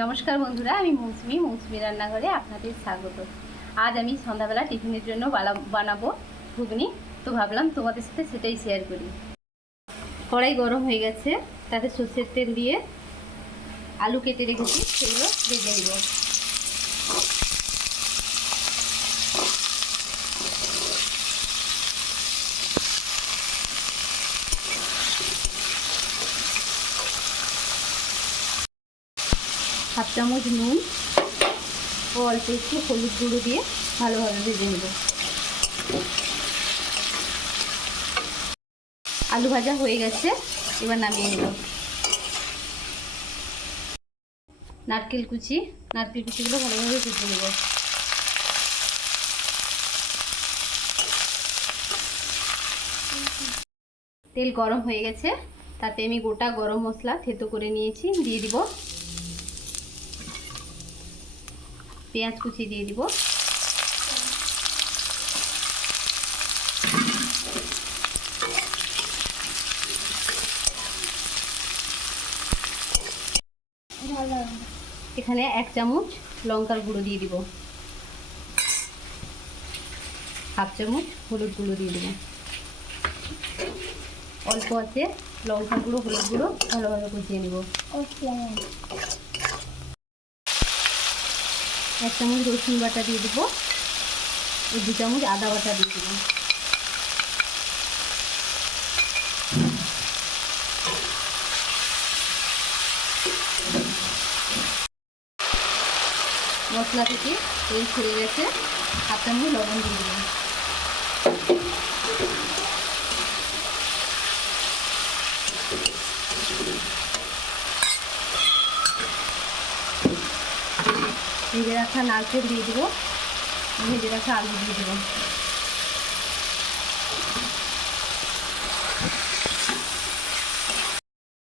নমস্কার বন্ধুরা, আমি মৌসুমি রান্নাঘরে আপনাদের স্বাগত। আজ আমি সন্ধ্যাবেলা টিফিনের জন্য বানাবো ঘুগনি। তো ভাবলাম তোমাদের সাথে সেটাই শেয়ার করি। কড়াই গরম হয়ে গেছে, তাতে সর্ষের তেল দিয়ে আলু কেটে রেখেছি, সেগুলো ভেজে নেব। হাফ চামচ নুন ও অল্প একটু হলুদ গুঁড়ো দিয়ে ভালোভাবে ভেজে নেব। আলু ভাজা হয়ে গেছে, এবার নামিয়ে নেব। নারকেল কুচিগুলো ভালোভাবে ভেজে নেব। তেল গরম হয়ে গেছে, তাতে আমি গোটা গরম মশলা থেতো করে নিয়েছি, দিয়ে দিব। পেঁয়াজ কুচি দিয়ে দিব। এখানে 1 চামচ লঙ্কার গুঁড়ো দিয়ে দিব। হাফ চামচ হলুদ গুঁড়ো দিয়ে দিব। অল্প আছে লঙ্কার গুঁড়ো, হলুদ গুঁড়ো ভালোভাবে কষিয়ে নেব। 1 চামচ রসুন বাটা দিয়ে দিব ও 2 চামচ আদা বাটা দিয়ে দিব। মশলা থেকে তেল ছেড়ে গেছে, হাফ চামচ লবণ দিয়ে দিব। ভেজে রাখা নারকেল দিয়ে দিব, ভেজে রাখা আলু দিয়ে দিব।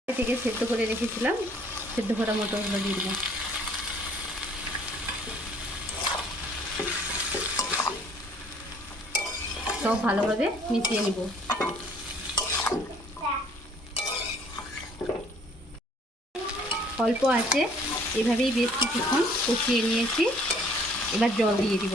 থেকে সেদ্ধ করে রেখেছিলাম, সেদ্ধ করা মটরগুলো দিয়ে দিব। সব ভালোভাবে মিশিয়ে নিব। অল্প আছে, এভাবেই বেশ কিছুক্ষণ কষিয়ে নিয়েছি। এবার জল দিয়ে দিব।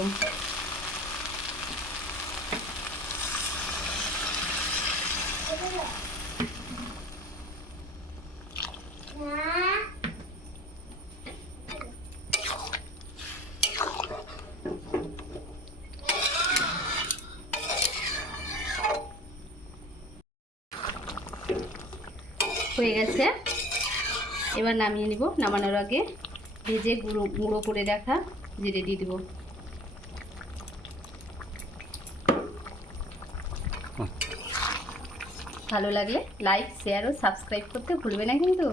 হয়ে গেছে, এবার নামিয়ে নিব। নামানোর আগে ভেজে গুঁড়ো করে রাখা জিরে দিয়ে দিব। ভালো লাগলে লাইক, শেয়ার ও সাবস্ক্রাইব করতে ভুলবে না কিন্তু।